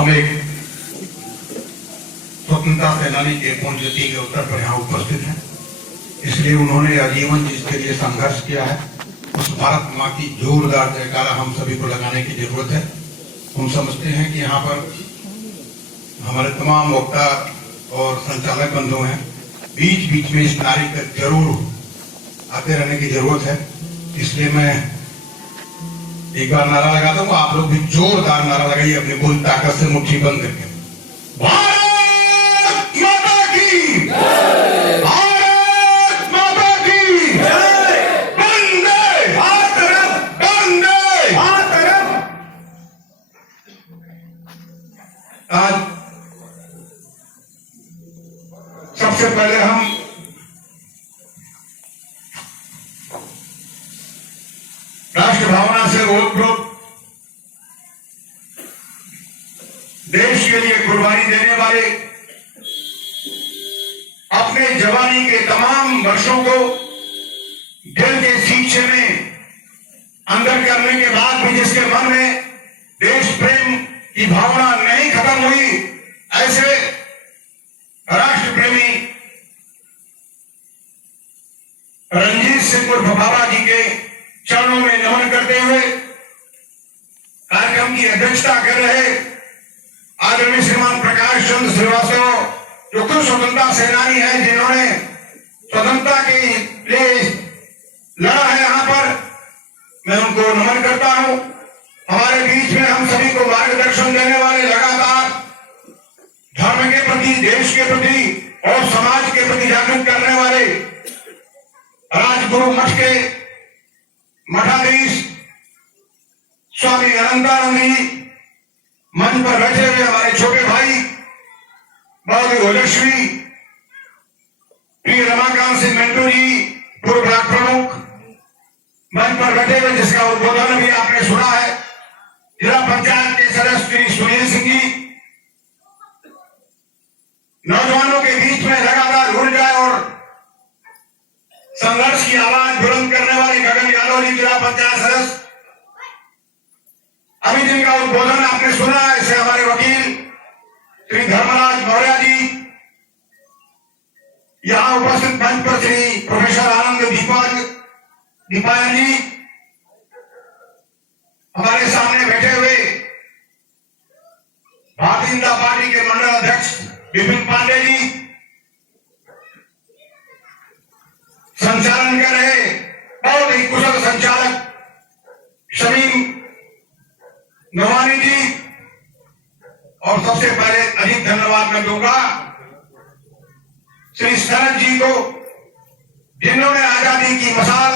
हम एक स्वतंत्रता सेनानी के पुण्यतिथि के अवसर पर यहाँ उपस्थित हैं, इसलिए उन्होंने आजीवन जिसके लिए संघर्ष किया है उस भारत माँ की जोरदार जयकारा हम सभी को लगाने की जरूरत है। हम समझते हैं कि यहाँ पर हमारे तमाम वक्ता और संचालक बंधु हैं, बीच बीच में इस नारे पर जरूर आते रहने की जरूरत है। इसलिए मैं एक बार नारा लगाता हूँ, आप लोग भी जोरदार नारा लगाइए अपनी पूरी ताकत से, मुट्ठी बंद करके। भारत माता की जय, भारत माता की जय, वंदे मातरम, वंदे मातरम। आज सबसे पहले हम राष्ट्र भावना से ओतप्रोत देश के लिए कुर्बानी देने वाले, अपने जवानी के तमाम वर्षों को दिल के शीशे में अंदर करने के बाद भी जिसके मन में देश प्रेम की भावना नहीं खत्म हुई, ऐसे राष्ट्र प्रेमी रणजीत सिंह उर्फ बाबा जी के चरणों में नमन करते हुए कार्यक्रम की अध्यक्षता कर रहे आदरणीय श्रीमान प्रकाश चंद्र श्रीवास्तव, जो खुद स्वतंत्रता सेनानी है, जिन्होंने स्वतंत्रता के लिए लड़ा है, यहाँ पर मैं उनको नमन करता हूं। हमारे बीच में हम सभी को मार्गदर्शन देने वाले, लगातार धर्म के प्रति, देश के प्रति और समाज के प्रति जागरूक करने वाले राजगुरु मठ के मठाधीश स्वामी अनंतानंद जी, मंच पर बैठे हुए हमारे छोटे भाई बहुत ओजस्वी प्रिय रमाकांत सिंह मंटू जी, पूर्व ब्लॉक प्रमुख, मंच पर बैठे हुए जिसका उद्बोधन भी आपने सुना है, जिला पंचायत के सदस्य श्री सुनील सिंह जी, नौजवानों के बीच में लगातार ऊर्जा और संघर्ष की आवाज बुलंद करने वाले गगन यादव जी, जिला पंचायत सदस्य, अभी जिनका उद्बोधन आपने सुना, ऐसे हमारे वकील श्री धर्मराज मौर्य जी, यहां उपस्थित मंच पर श्री प्रोफेसर आनंद दीपायन जी, हमारे सामने बैठे हुए भारतीय जनता पार्टी के मंडल अध्यक्ष विपिन पांडे जी, संचालन कर रहे बहुत ही कुशल संचालक शमीम नवानी जी, और सबसे पहले अधिक धन्यवाद मैं दूंगा श्री शरद जी को, जिन्होंने आजादी की मसाल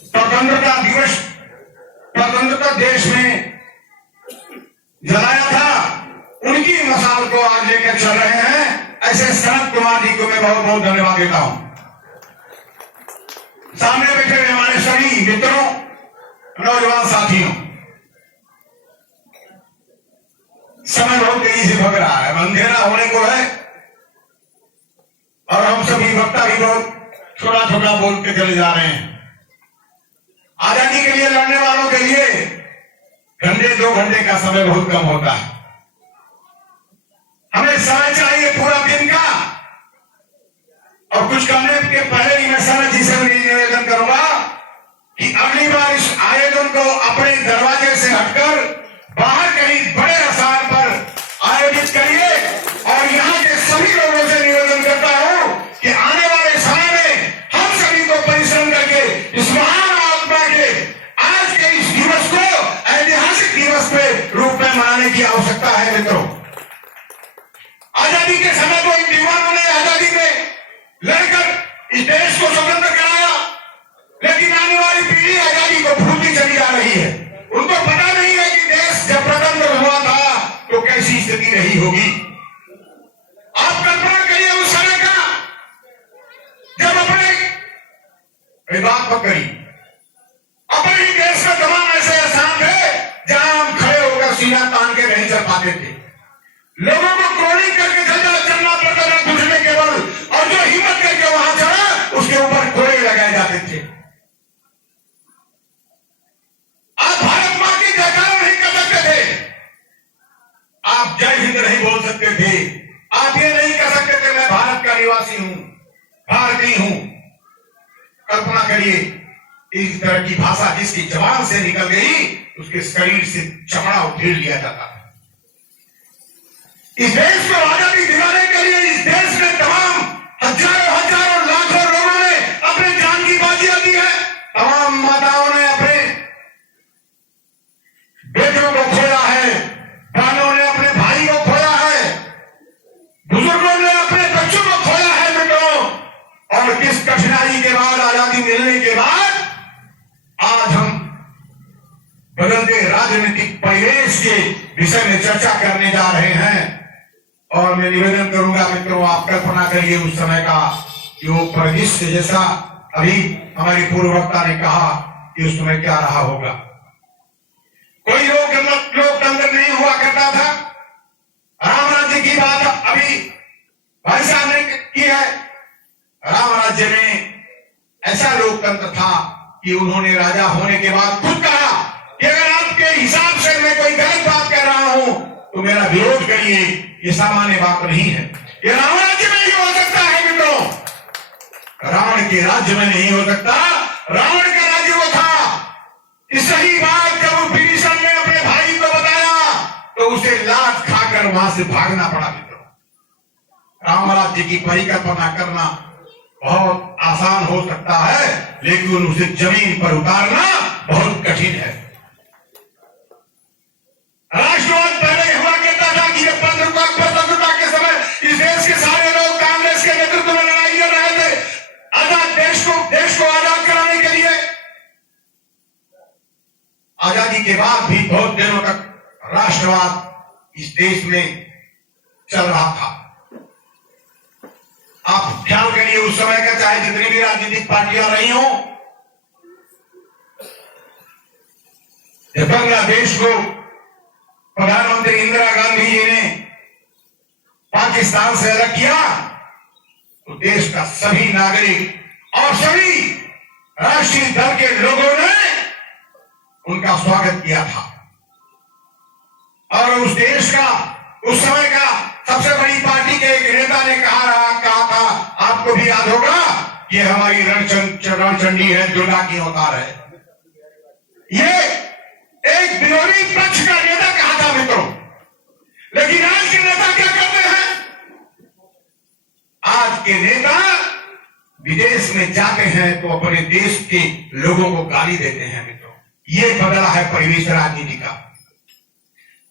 स्वतंत्रता दिवस, स्वतंत्रता देश में जलाया था, उनकी मसाल को आज लेकर चल रहे हैं। ऐसे शरद कुमार जी को मैं बहुत बहुत धन्यवाद देता हूं। सामने बैठे हुए हमारे सभी मित्रों, नौजवान साथियों, समय बहुत तेजी से भग रहा है, अंधेरा होने को है और हम सभी वक्ता भी बहुत छोटा छोटा बोलते चले जा रहे हैं। आजादी के लिए लड़ने वालों के लिए घंटे 2 घंटे का समय बहुत कम होता है। हमें समय चाहिए पूरा दिन का, और कुछ करने के पहले ही मैं शरद जी से निवेदन करूंगा कि अगली बार इस आयोजन को अपने दरवाजे से हटकर बाहर कहीं बड़े स्थान पर आयोजित करिए, और यहाँ के सभी लोगों से निवेदन करता हूं कि आने वाले समय में हम सभी को परिश्रम करके इस महान आत्मा के आज के इस दिवस को ऐतिहासिक दिवस के रूप में मनाने की आवश्यकता है। मित्रों, आजादी के समय को इन दीवानों ने आजादी में लड़कर इस देश को स्वतंत्र कराया, लेकिन आने वाली पीढ़ी आजादी को भूलती चली जा रही है। उनको पता नहीं है कि देश जब स्वतंत्र हुआ था तो कैसी स्थिति रही होगी। आप कल्पना करिए उस समय का, जब अपने बात पर करी, अपने ही देश का तमाम ऐसे स्थान थे जहां हम खड़े होकर सीना तान के नहीं चल पाते थे। लोगों को क्रोलिंग करके चलना पड़ता था घुसने के बल, और जो हिम्मत करके वहां चढ़ा उसके ऊपर कोड़े लगाए जाते थे। की जयकारा नहीं कर सकते थे, आप जय हिंद नहीं बोल सकते थे, आप ये नहीं कह सकते थे मैं भारत का निवासी हूं, भारतीय हूं। कल्पना करिए, इस तरह की भाषा जिसकी जबान से निकल गई उसके शरीर से चमड़ा उधेड़ लिया जाता था। इस देश को आजादी दिलाने के लिए इस देश में तमाम हजारों लाखों लोगों ने अपने जान की बाजियां दी है। तमाम माताओं ने अपने बेटों को खोया है, बहनों ने अपने भाई को खोया है, बुजुर्गों ने अपने बच्चों को खोया है मित्रों। और किस कठिनाई के बाद, आजादी मिलने के बाद आज हम बदलते राजनीतिक परिवेश के विषय में चर्चा करने जा रहे हैं। और मैं निवेदन करूंगा मित्रों, आप कल्पना करिए उस समय का जो परिदृश्य, जैसा अभी हमारी पूर्व वक्ता ने कहा कि उस समय क्या रहा होगा। कोई लोकतंत्र नहीं हुआ करता था। राम राज्य की बात अभी भाई साहब ने की है। राम राज्य में ऐसा लोकतंत्र था कि उन्होंने राजा होने के बाद खुद कहा कि अगर आपके हिसाब से मैं कोई गलत बात कर रहा हूं तो मेरा विरोध करिए, ये सामान्य बात नहीं है। ये राम राज्य में ही हो सकता है मित्रों, रावण के राज्य में नहीं हो सकता। रावण का राज्य वो था कि सही बात जब विभीषण ने अपने भाई को बताया तो उसे लात खाकर वहां से भागना पड़ा मित्रों। राम राज्य की परिकल्पना करना बहुत आसान हो सकता है, लेकिन उसे जमीन पर उतारना बहुत कठिन है। राष्ट्रवाद पहले हुआ कहता था कि स्वतंत्रता के समय इस देश के सारे लोग कांग्रेस के नेतृत्व में लड़ाई लड़ रहे थे आजाद देश को आजाद कराने के लिए। आजादी के बाद भी बहुत दिनों तक राष्ट्रवाद इस देश में चल रहा था। आप ख्याल करिए उस समय का, चाहे जितनी भी राजनीतिक पार्टियां रही हों, जब बांग्लादेश को प्रधानमंत्री इंदिरा गांधी जी ने पाकिस्तान से अलग किया तो देश का सभी नागरिक और सभी राष्ट्रीय दल के लोगों ने उनका स्वागत किया था। और उस देश का, उस समय का सबसे बड़ी पार्टी के एक नेता ने कहा था, आपको भी याद होगा, ये हमारी रणचंडी है, दुर्गा की अवतार है। ये एक विरोधी पक्ष का नेता कहा था मित्रों। लेकिन आज के नेता क्या करते हैं? आज के नेता विदेश में जाते हैं तो अपने देश के लोगों को गाली देते हैं मित्रों। ये बदला है परिवेश राजनीति का।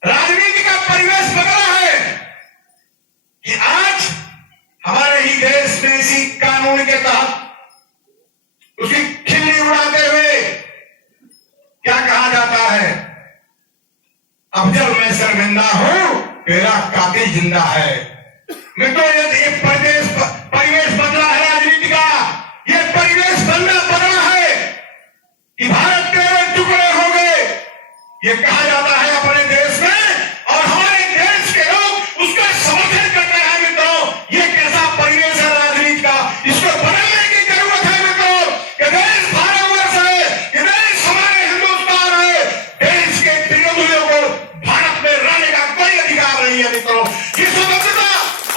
राजनीति का परिवेश बदला है कि आज हमारे ही देश में इसी कानून के तहत उसकी खिल्ली उड़ाते हुए क्या कहा जाता है, अब जब मैं शर्मिंदा हूं मेरा कातिल जिंदा है। मित्रों, ये परिवेश बदला है राजनीति का। ये परिवेश बदला है कि भारत तेरे टुकड़े हो गए, ये कहा जाता है अपने देश में, और हमारे देश के लोग उसका समर्थन करते हैं मित्रों। ये कैसा परिवेश है राजनीति का? इसको बदलने की जरूरत है मित्रों। कि देश भारतवर्ष है, कि देश हमारे हिंदुस्तान है, देश के विरोधियों को भारत में रहने का कोई अधिकार नहीं है मित्रों। ये स्वतंत्रता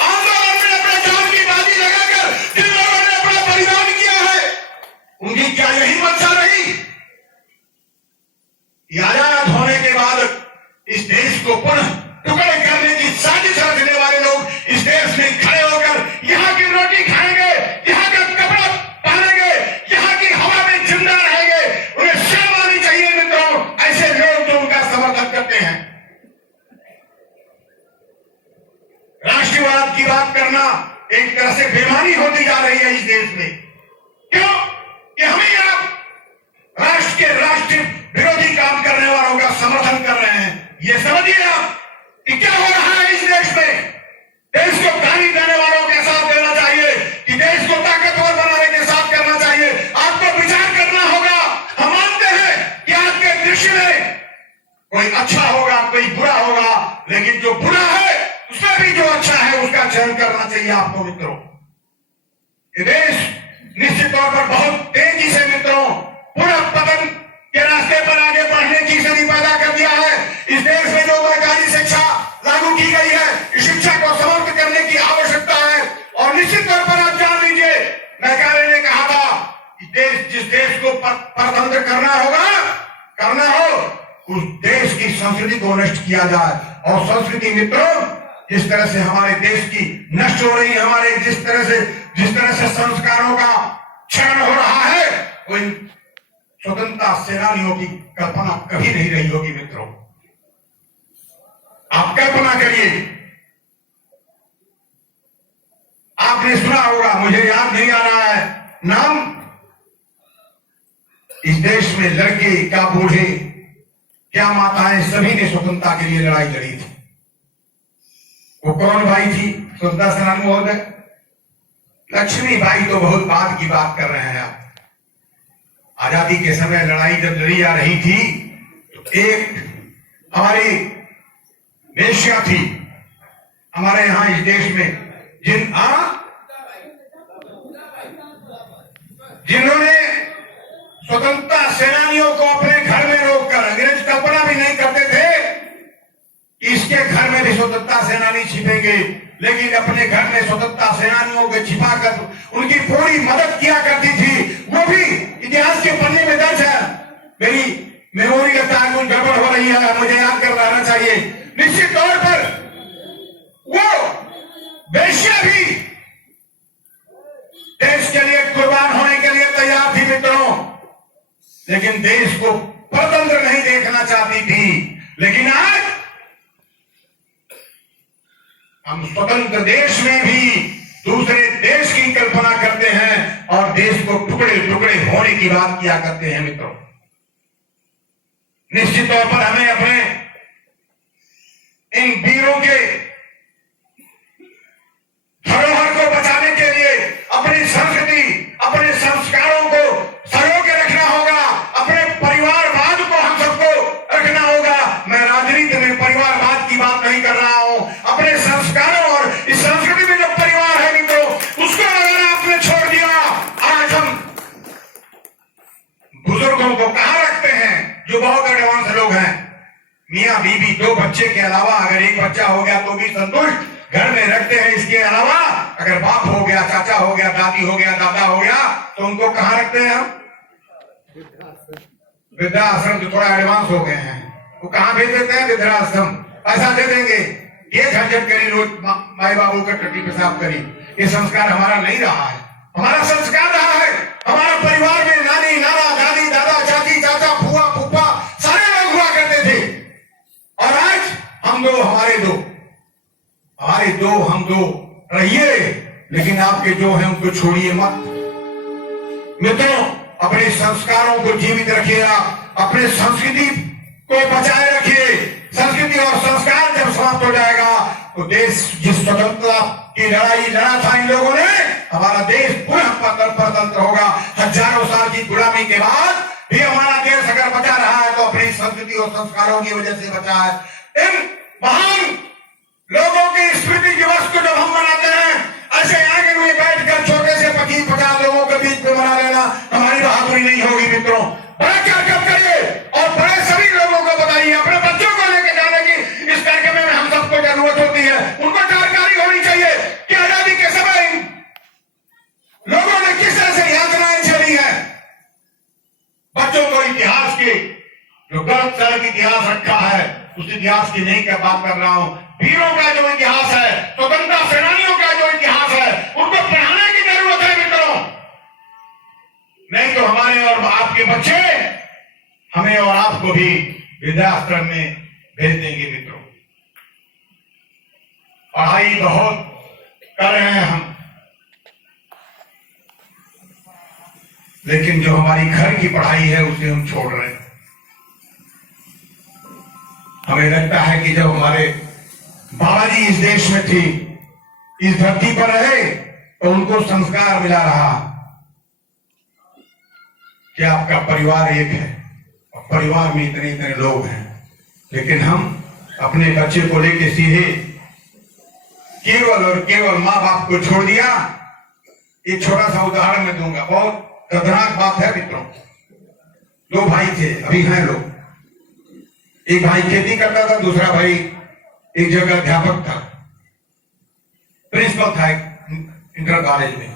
आंदोलन में अपने जान की बाजी लगाकर जिन लोगों ने अपना बलिदान किया है, उनकी क्या यही मंशा रही? आजाद होने के बाद इस देश को पुनः टुकड़े करने की साजिश रचने वाले लोग इस देश में खड़े होकर यहाँ की रोटी खाएंगे, यहाँ का कपड़ा पहनेंगे, यहाँ की हवा में जिंदा रहेंगे। उन्हें शर्म आनी चाहिए मित्रों, ऐसे लोग जो उनका समर्थन करते हैं। राष्ट्रवाद की बात करना एक तरह से बेईमानी होती जा रही है इस देश में। क्यों? कि हमें आप राष्ट्र के राष्ट्रीय विरोधी काम करने वालों का समर्थन कर रहे हैं। ये समझिए आप कि क्या हो रहा है इस देश में। देश को गाली देने वालों के साथ देना चाहिए कि देश को ताकतवर बनाने के साथ करना चाहिए। आपको विचार करना होगा। हम मानते हैं कि आपके दृश्य में कोई अच्छा होगा, कोई बुरा होगा, लेकिन जो बुरा है उसमें भी जो अच्छा है उसका चयन करना चाहिए आपको मित्रों। ये देश निश्चित तौर पर बहुत तेजी से मित्रों पुनः पतन के रास्ते पर आगे बढ़ने की स्थिति पैदा कर दिया है। इस देश में जो वैचारिक शिक्षा लागू की गई है, इस शिक्षा को समाप्त करने की आवश्यकता है। और निश्चित तौर पर आप जान लीजिए, मैकाले ने कहा था कि जिस देश को परतंत्र करना हो, उस देश की संस्कृति को नष्ट किया जाए। और संस्कृति मित्रों, जिस तरह से हमारे देश की नष्ट हो रही है, हमारे जिस तरह से संस्कारों का क्षरण हो रहा है, वो इन स्वतंत्रता सेनानियों की कल्पना कभी नहीं रही होगी मित्रों। आप कल्पना करिए, आपने सुना होगा, मुझे याद नहीं आ रहा है नाम, इस देश में लड़के क्या बूढ़े क्या माताएं सभी ने स्वतंत्रता के लिए लड़ाई लड़ी थी। वो कौन भाई थी? स्वतंत्रता सेनानी महोदय लक्ष्मीबाई। तो बहुत बाद की बात कर रहे हैं आप। आजादी के समय लड़ाई जब लड़ी जा रही थी तो एक हमारी वेश्या थी हमारे यहां इस देश में, जिन्होंने स्वतंत्रता सेनानियों को अपने घर में रोककर, अंग्रेज कल्पना भी नहीं करते थे कि इसके घर में भी स्वतंत्रता सेनानी छिपेंगे, लेकिन अपने घर में स्वतंत्रता सेनानियों को छिपाकर उनकी पूरी मदद किया करती थी। वो भी इतिहास के पन्ने में दर्ज है। मेरी मेमोरी लगता है कुछ गड़बड़ हो रही है, मुझे याद कर रहना चाहिए। निश्चित तौर पर वो वेश्या भी देश के लिए कुर्बान होने के लिए तैयार थी मित्रों, लेकिन देश को परतंत्र नहीं देखना चाहती थी। लेकिन आज हम स्वतंत्र देश में भी दूसरे देश की कल्पना करते हैं और देश को टुकड़े टुकड़े होने की बात किया करते हैं मित्रों। निश्चित तौर पर हमें अपने इन वीरों के धरोहर को बचाने के लिए अपनी संस्कृति, अपने संस्कारों को सजो के रखना होगा। अपने परिवारवाद को हम सबको रखना होगा। मैं राजनीति में परिवारवाद की बात नहीं कर रहा हूं। अपने संस्कारों और इस संस्कृति में जो परिवार है मित्रों, उसको अगर आपने छोड़ दिया, आज हम बुजुर्गों को कहां रखते हैं जो बहुत एडवांस लोग हैं। मियां बीबी दो बच्चे के अलावा अगर एक बच्चा हो गया तो भी संतुष्ट घर में रखते हैं। इसके अलावा अगर बाप हो गया, चाचा हो गया, दादी हो गया, दादा हो गया, तो उनको कहां रखते हैं हम? वृद्धाश्रम। जो थोड़ा एडवांस हो गए हैं वो कहां भेज देते हैं? वृद्धाश्रम। पैसा दे देंगे, ये झंझट करी, रोज माई बाबू का टट्टी पेशाब करी। ये संस्कार हमारा नहीं रहा है। हमारा संस्कार रहा है, हमारा परिवार में नानी, नाना, दादी, दादा, चाची, चाचा, फूफा, फूफा सारे लोग हुआ करते थे। और आज हम दो, हमारे दो, हम दो रहिए, लेकिन आपके जो हैं उनको छोड़िए मत मित्रों। अपने संस्कारों को जीवित रखिए, अपने संस्कृति को बचाए रखिए। संस्कृति और संस्कार जब समाप्त हो जाएगा तो देश जिस स्वतंत्रता की लड़ाई लड़ा था इन लोगों ने, हमारा देश पुनः परतंत्र होगा। हजारों साल की गुलामी के बाद भी हमारा देश अगर बचा रहा है तो अपनी संस्कृति और संस्कारों की वजह से बचा है। इन महान लोगों की स्मृति दिवस को जब हम मनाते हैं, ऐसे आंगन में बैठकर छोटे से 25-50 लोगों के बीच में मना लेना हमारी बहादुरी नहीं होगी मित्रों। बड़ा कार्यक्रम करिए और बड़े सभी लोगों को बताइए। अपने बच्चों को लेकर जाने की इस कार्यक्रम में हम सबको जरूरत होती है। उनको जानकारी होनी चाहिए कि आजादी के समय लोगों ने किस तरह से यातनाएं झेली है। बच्चों को इतिहास के जो गलत सलग इतिहास रखा है उस इतिहास की नहीं बात कर रहा हूं। वीरों का जो इतिहास है, स्वतंत्रता सेनानियों का जो इतिहास है, उनको पढ़ाने की जरूरत है मित्रों। नहीं तो हमारे और आपके बच्चे हमें और आपको भी वृद्धाश्रम में भेज देंगे मित्रों। पढ़ाई बहुत कर रहे हैं हम, लेकिन जो हमारी घर की पढ़ाई है उसे हम छोड़ रहे हैं। हमें लगता है कि जब हमारे बाबा जी इस देश में थी, इस धरती पर रहे, तो उनको संस्कार मिला रहा कि आपका परिवार एक है और परिवार में इतने इतने लोग हैं। लेकिन हम अपने बच्चे को लेके सीधे केवल और केवल माँ बाप को छोड़ दिया। एक छोटा सा उदाहरण मैं दूंगा, बहुत दर्दनाक बात है मित्रों। दो भाई थे, अभी हैं लोग। एक भाई खेती करता था, दूसरा भाई एक जगह अध्यापक था, प्रिंसिपल था इंटर कॉलेज में।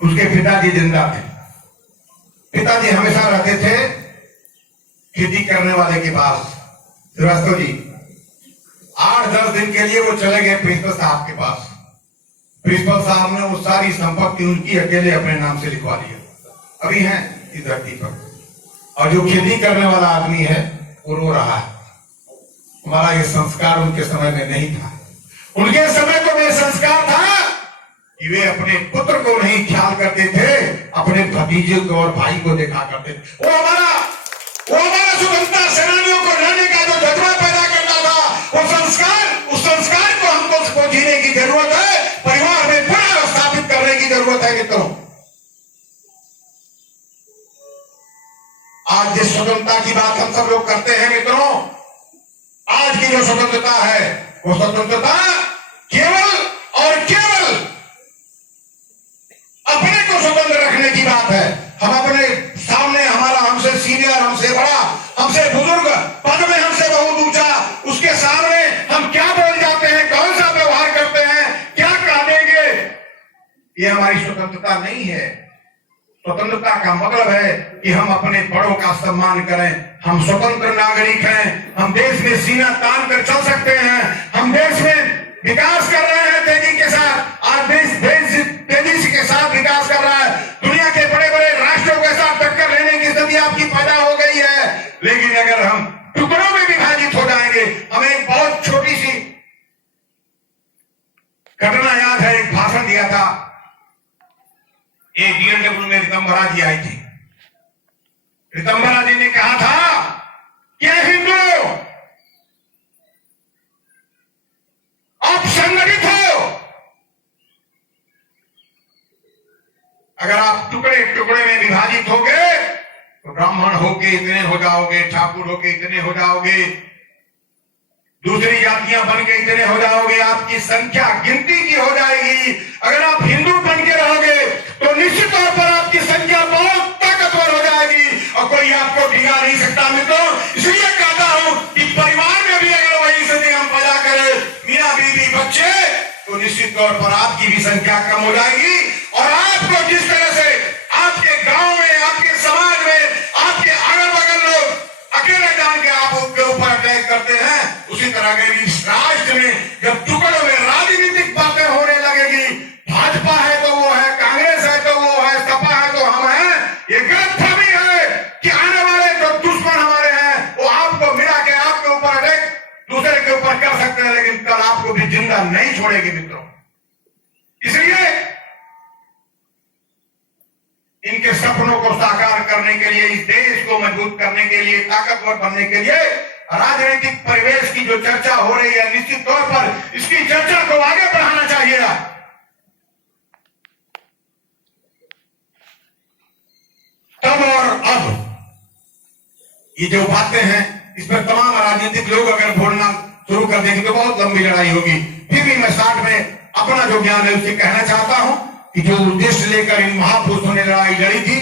उसके पिताजी जिंदा थे। पिताजी हमेशा रहते थे खेती करने वाले के पास, श्रीवास्तव जी। 8-10 दिन के लिए वो चले गए प्रिंसिपल साहब के पास। प्रिंसिपल साहब ने वो सारी संपत्ति उनकी अकेले अपने नाम से लिखवा ली। अभी हैं इस धरती पर। और जो खेती करने वाला आदमी है वो रो रहा है। हमारा ये संस्कार उनके समय में नहीं था। उनके समय तो ये संस्कार था कि वे अपने पुत्र को नहीं ख्याल करते थे, अपने भतीजे को और भाई को देखा करते थे। वो हमारा स्वतंत्रता सेनानियों को लड़ने का जो जज्बा पैदा करता था, उस संस्कार को हमको जीने की जरूरत है। परिवार में पुनः स्थापित करने की जरूरत है मित्रों। आज जिस स्वतंत्रता की बात हम सब लोग करते हैं मित्रों, आज की जो स्वतंत्रता है वो स्वतंत्रता केवल और केवल अपने को स्वतंत्र रखने की बात है। हम अपने सामने हमारा हमसे सीनियर, हमसे बड़ा, हमसे बुजुर्ग, पद में हमसे बहुत ऊंचा, उसके सामने हम क्या बोल जाते हैं, कौन सा व्यवहार करते हैं, क्या कह देंगे, ये हमारी स्वतंत्रता नहीं है। स्वतंत्रता का मतलब है कि हम अपने बड़ों का सम्मान करें, हम स्वतंत्र नागरिक हैं, हम देश में सीना तान कर चल सकते हैं, हम देश में विकास कर रहे हैं तेजी के साथ। आज देश तेजी के साथ विकास कर रहा है। दुनिया के बड़े बड़े राष्ट्रों के साथ टक्कर लेने की स्थिति आपकी पैदा हो गई है। लेकिन अगर हम टुकड़ों में विभाजित हो जाएंगे, हमें एक बहुत छोटी सी घटना याद है। एक भाषण दिया था, एक DLW में रितंबरा जी आई थी। रितंबरा जी ने कहा था कि हिंदू आप संगठित हो। अगर आप टुकड़े टुकड़े में विभाजित होगे तो ब्राह्मण होके इतने हो जाओगे, ठाकुर होके इतने हो जाओगे, दूसरी जातियां बन के इतने हो जाओगे, आपकी संख्या गिनती की हो जाएगी। अगर आप हिंदू बन के रहोगे तो निश्चित तौर पर आपकी संख्या बहुत ताकतवर हो जाएगी और कोई आपको ढीला नहीं सकता मित्रों। इसलिए कहता हूं कि परिवार में भी अगर वही स्थिति हम पैदा करें, मियां बीवी बच्चे, तो निश्चित तौर पर आपकी भी संख्या कम हो जाएगी। और आपको जिस तरह से आपके गांव में, आपके समाज में, आपके अगल बगल लोग अकेले जान के आप उनके ऊपर अटैक करते हैं, उसी तरह के इस राष्ट्र में जब टुकड़ों में राजनीतिक बातें होने लगेगी, भाजपा है तो वो है, कांग्रेस है तो वो है, सपा है तो हम हैं, ये गलतफहमी है कि आने वाले जो दुश्मन हमारे हैं वो आपको मिला के आपके ऊपर अटैक दूसरे के ऊपर कर सकते हैं, लेकिन कल आपको भी जिंदा नहीं छोड़ेगी मित्रों। इसलिए इनके सपनों को साकार करने के लिए, इस देश को मजबूत करने के लिए, ताकतवर बनने के लिए राजनीतिक परिवेश की जो चर्चा हो रही है, निश्चित तौर पर इसकी चर्चा को आगे बढ़ाना चाहिए। तब और अब ये जो बातें हैं, इस पर तमाम राजनीतिक लोग अगर बोलना शुरू कर देंगे तो बहुत लंबी लड़ाई होगी। फिर भी मैं शॉर्ट में अपना जो ज्ञान है उसे कहना चाहता हूं कि जो उद्देश्य लेकर इन महापुरुषों ने लड़ाई लड़ी थी,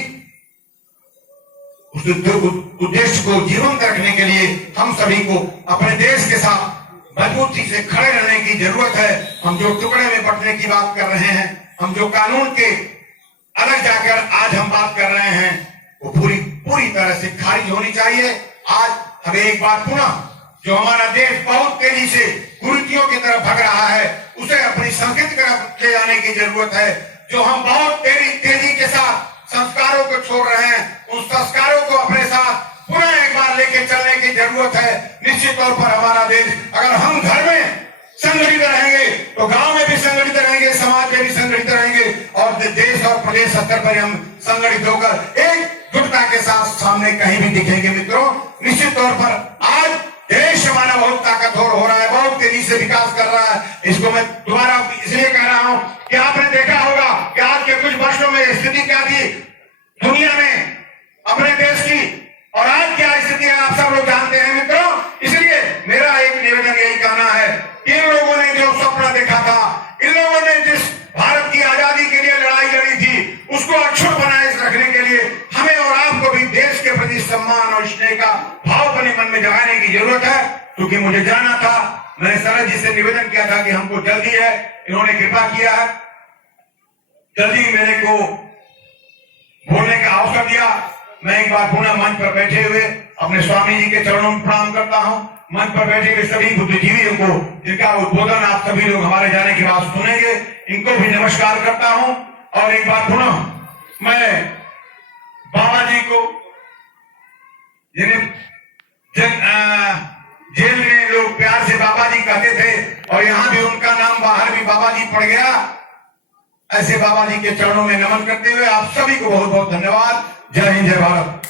उस उद्देश्य को जीवंत रखने के लिए हम सभी को अपने देश के साथ मजबूती से खड़े रहने की जरूरत है। हम जो टुकड़े में बंटने की बात कर रहे हैं, हम जो कानून के अलग जाकर आज हम बात कर रहे हैं, वो पूरी तरह से खारिज होनी चाहिए। आज हमें एक बात पुनः, जो हमारा देश बहुत तेजी से कुरीतियों की तरफ भाग रहा है, उसे अपनी संस्कृति की तरफ ले जाने की जरूरत है। जो हम बहुत तेजी के साथ संस्कारों को छोड़ रहे हैं, उन संस्कारों को अपने साथ पुनः एक बार लेके चलने की जरूरत है। निश्चित तौर पर हमारा देश, अगर हम घर में संगठित रहेंगे तो गांव में भी संगठित रहेंगे, समाज में भी संगठित रहेंगे और देश और प्रदेश स्तर पर हम संगठित होकर एकजुटता के साथ सामने कहीं भी दिखेंगे मित्रों। निश्चित तौर पर आज देश हमारा बहुत ताकतवर हो रहा है, बहुत तेजी से विकास कर रहा है। इसको मैं दोबारा इसलिए कह रहा हूं कि आपने देखा होगा कि आज के कुछ वर्षों में स्थिति क्या थी दुनिया में अपने देश की, और आज क्या स्थिति है आप सब लोग जानते हैं मित्रों। इसलिए मेरा एक निवेदन यही कहना है, इन लोगों ने जो सपना देखा था, इन लोगों ने जिस भारत की आजादी के लिए लड़ाई लड़ी थी, उसको अक्षुण्ण बनाए रखने के लिए हमें और आपको भी देश के प्रति क्योंकि मुझे जाना था। मैंने शरद जी से निवेदन किया था कि हमको जल्दी है, इन्होंने कृपा किया है, जल्दी मेरे को बोलने का अवसर दिया। मैं एक बार पुनः मंच पर बैठे हुए अपने स्वामी जी के चरणों में प्रणाम करता हूं। मंच पर बैठे हुए सभी बुद्धिजीवियों को, जिनका उद्बोधन आप सभी लोग हमारे जाने के बाद सुनेंगे, इनको भी नमस्कार करता हूं। और एक बार पुनः मैं बाबा जी को, जिन्हें जेल में लोग प्यार से बाबा जी कहते थे और यहां भी उनका नाम बाहर भी बाबा जी पड़ गया, ऐसे बाबा जी के चरणों में नमन करते हुए आप सभी को बहुत बहुत धन्यवाद। जय हिंद, जय भारत।